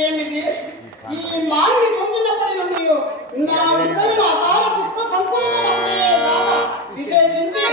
ఏమిది ఈ మానవి చూస్తున్నప్పటి నుండి నా హృదయం ఆకార దుఃఖ సంపూర్ణమవుతే బాబా విశేషించి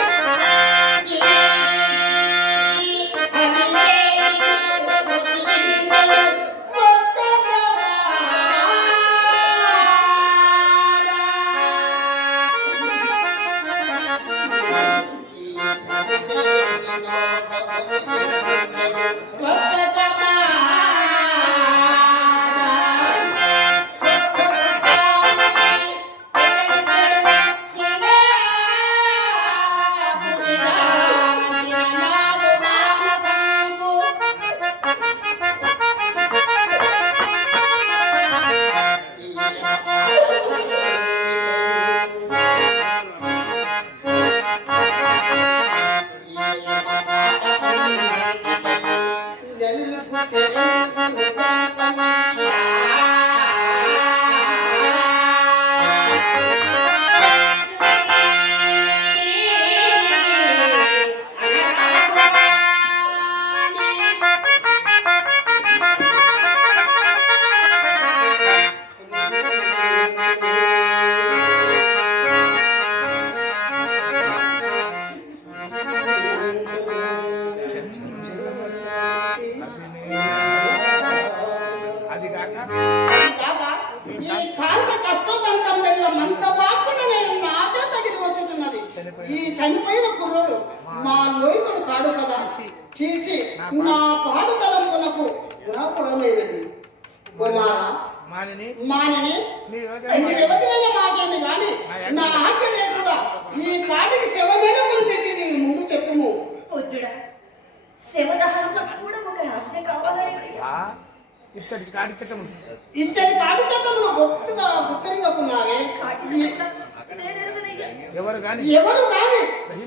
ఈ చనిపోయిన కుర్రోడు మా లోహితుడు కాడు కదా. చీచి నా పాడు తలంపునకు గుణపుడమైనది. మానిని నీ వ్యవధిమైన మాకేమి గాని నా ఆజ్ఞ లేకుండా ఈ కాటికి శవమేళ కొని తెచ్చి నేను ముందు చెప్పుము. పూజ్యుడా, శవదహనం కూడా ఒక ఆజ్ఞ కావాలని ఇచ్చటి కాటి చట్టములు గొప్పగా గుర్తరింగకున్నావే. ఎవరు గాని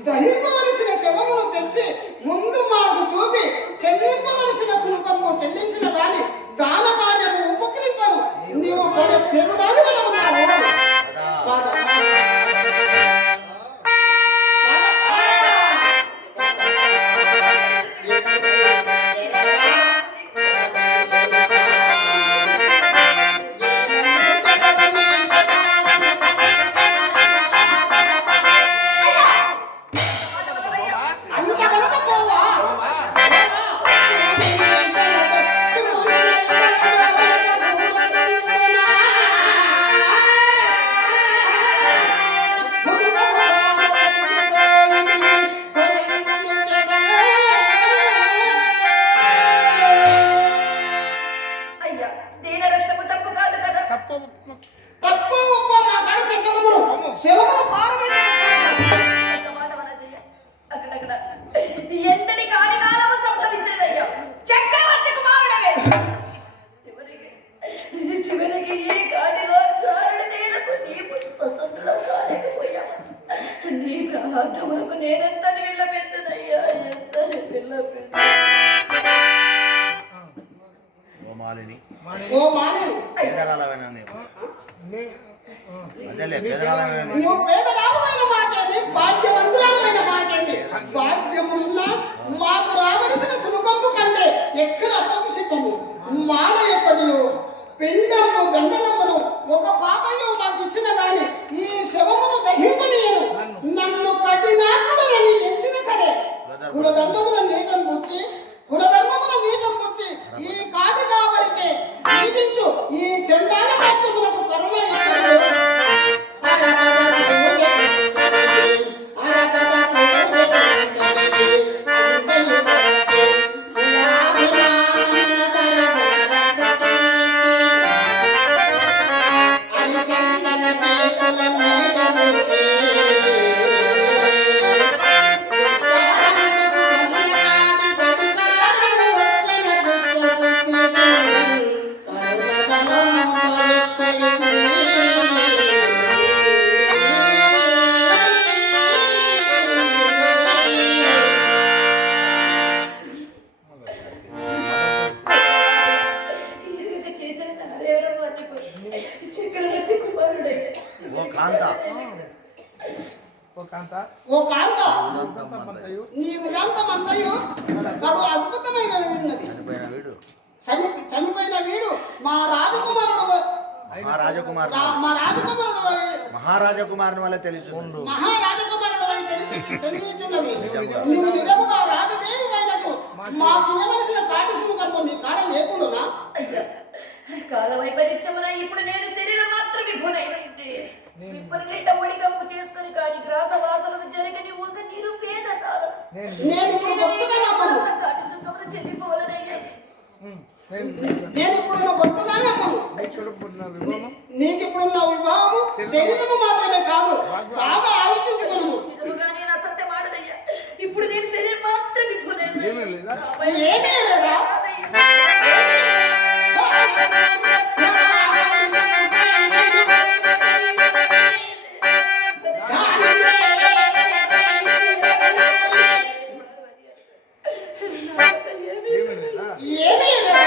దహింపవలసిన శవమును తెచ్చి ముందు మాకు చూపి చెల్లింపవలసిన శుల్కము చెల్లించిన గాని దాన కార్యము ఉపకరింపను. నీవు తెగుదాని వల్ల ఉన్నావు. ఎంతటి కాని కాలము సంభవించినదయ్యా. చక్రవర్తి కుమారుడవే. చివరికి ఈ కాటిలో చారుడు నేలకు నీవు స్వతంత్రం కాలేకపోయావా? నీ ప్రార్థములకు నేనెంత విల్లపెట్టనయ్యా, ఎంత విల్లపెట్ట. నువ్వు పేదరాలమైన మాకేమి, భాగ్యవంతురాలమైన మాకేమి. భాగ్యములున్నా మాకు రావలసిన సుముఖంపు కంటే ఎక్కడ అపక్షిపము. మాడ ఎక్కడియో పిండము దండలమును ఒక పాతయో మాకు ఇచ్చిన గాని ఈ శవమును దహింపనీయను. నన్ను కఠినాత్ముడని ఎంచిన సరే కులధర్మమున నీటం పుచ్చి ఈ కాటి కాబరిచే జీవించు ఈ చండాల దాస్యమునకు కరుణ చందన కాంత ఓ కాంత ఓ కాంత మంతయు నీ ఉదంతమంతయు కడు అద్భుతమైన ఉన్నది. చనిపోయిన వీడు చనిపోయిన వీడు మా రాజకుమారుడు మా రాజకుమారుడు మా రాజకుమారుడు మహారాజకుమారుని వల్ల తెలుసు మహారాజకుమారుడు అని తెలియచున్నది. నువ్వు నిజముగా రాజదేవి అయినట్టు మాకు ఇవ్వవలసిన కాటి సుముఖము నీ కాడ లేకుండా అయ్యా కాల వైపరీత్యమున ఇప్పుడు నేను శరీరం మాత్రం విభునైంది. ఇప్పుడు నింట ఒడిగమ్ము చేసుకుని కాని గ్రాస వాసనకు జరగని ఒక నిరుపేద కాలం నేను ఇప్పుడు భక్తుగా నమ్మను. కాటి సుఖమును చెల్లిపోవాలనయ్యా. నేను ఇప్పుడు భక్తుగానే అమ్మను. నీకు ఇప్పుడున్న విభావము శరీరము మాత్రమే కాదు, బాగా ఆలోచించుకును. నిజముగా నేను అసత్యం ఆడనయ్యా. ఇప్పుడు నేను శరీరం మాత్రం విభునైంది. ఏమీ లేదా ఏమీ లేదా ఏమీ లేదా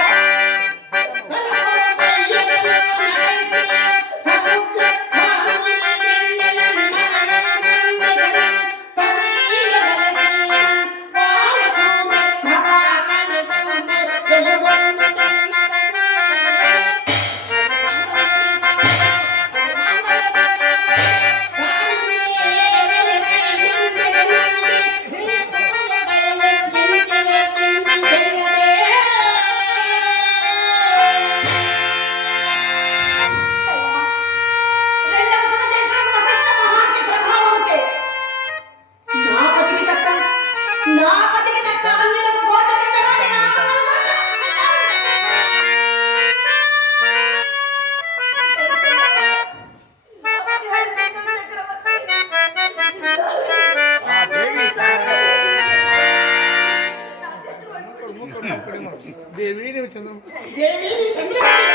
దేవి నీవు చంద్రం దేవి నీ చంద్రబాబు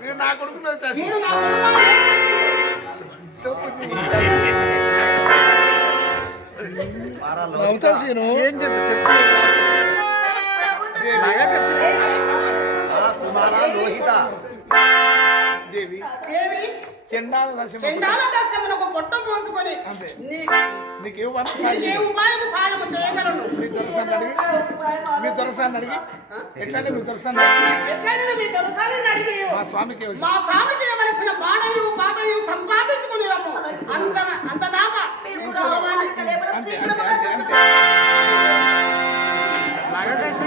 వీడు నా కొడుకు వీడు నా కొడుకు. ఏం చేద్దాం చెప్పు కుమార లోహిత దేవి దేవి చండాల చండాల దశమునకు పొట్ట పోసుకొని అంతే. నీకే నీకే ఉపాయం సాయం చేయగలను. మీ దొరసాన్ని అడిగి ఎట్లంటే మీ దొరసాన్ని అడిగి ఎట్లయినా మీ దొరసాని అడిగి మా స్వామికి మా స్వామికి ఇవ్వవలసిన పాటలు పాటలు సంపాదించుకుని రమ్ము. అంతదాకా ఈ భగవాని అంతే అంతే అంతే అంతే బాగా కలిసి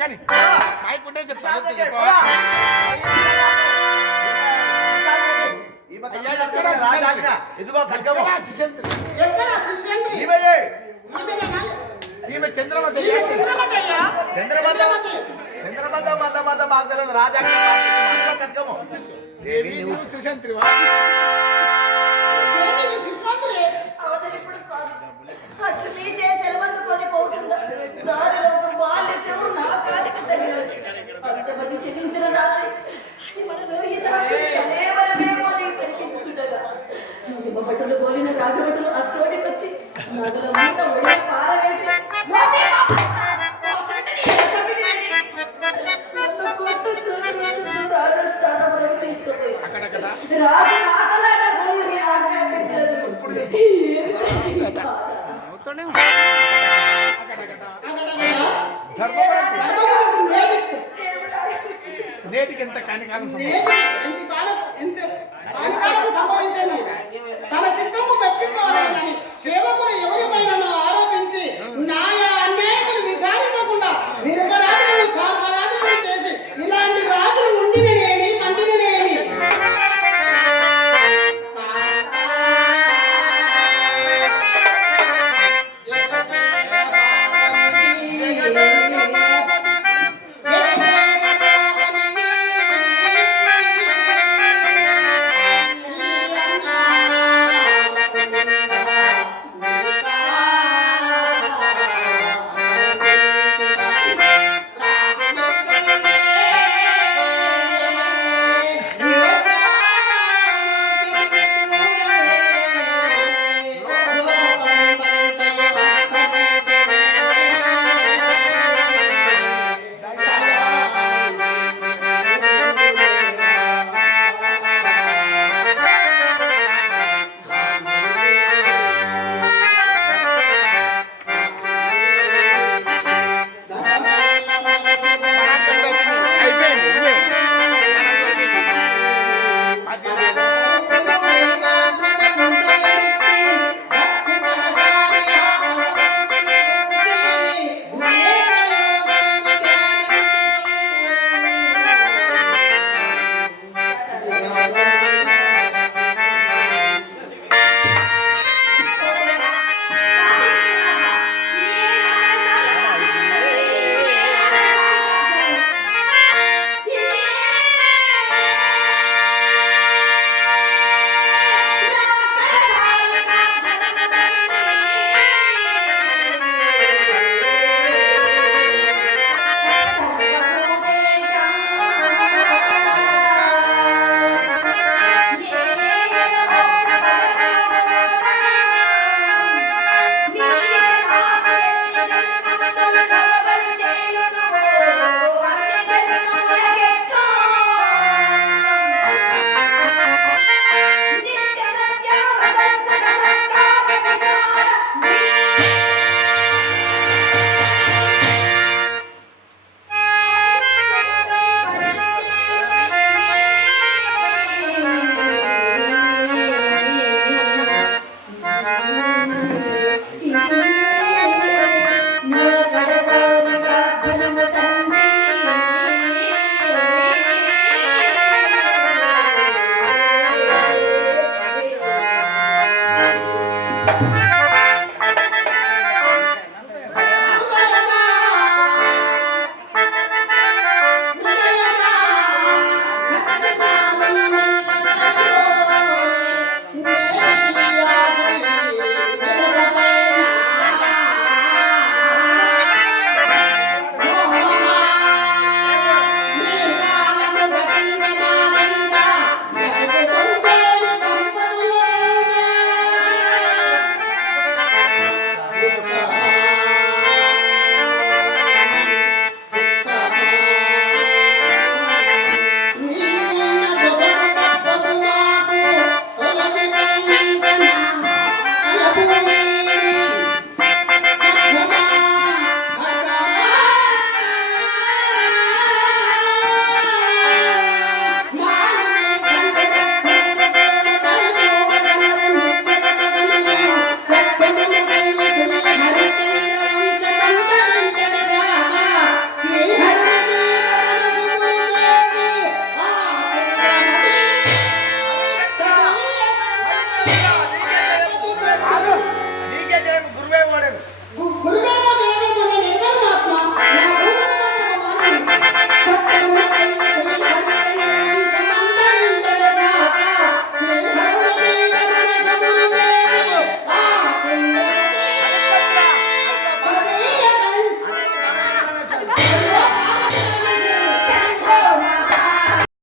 కానీ మాయకుంటే చెప్తాను చెప్పవా ఇదిగో ఖడ్గము. ఎక్కడ శిష్యంత్రి ఈమెనే. ఈమెనేనా? ఈమె చంద్రమతి ఈమె చంద్రమతి అయ్యా. చంద్రమతి. చంద్రమత మత మత మాకు తెలియదు. రాజాకి ఖడ్గము. దేవి నువ్వు శిశంత్రివా దేవి నీ శిష్యంత్రి. అవతలిప్పుడు స్వామి అట్లు మీ చేసి ఎలవందుకొని పోకుండా దారిలో ఒక బాల్య శవం నా కాలికి తగిలింది. అంతమంది చెల్లించిన రాత్రి మన లోహితాసుని కలేవరమేమో అని పరికించుచుండగా నిమ్మబట్టులు పోలిన రాజభటులు ఆ చోటికొచ్చి నగల మూట ఒడి పారవేసి "మోసే బాబా! ఆ చెట్టుని ఎలా చంపితివేంటి?" నన్ను కొట్టుతూ రాజస్థానములకు తీసుకుపోయి రాజు ఆటలాగా ఆజ్ఞాపించారు. ధర్మమునకు నేటికి ఎంత కానికాలం ఎంత కాలం సంభవించను. తన చిత్తము మెప్పింపాలని సేవకులు ఎవరిపైన ఆరోపించి న్యాయ అన్యాయములు విచారింపకుండా నిరపరాధులను సాపరాధులను చేసి ఇలాంటి రాజులు ఉండిననేమి పండిననేమి. ఆ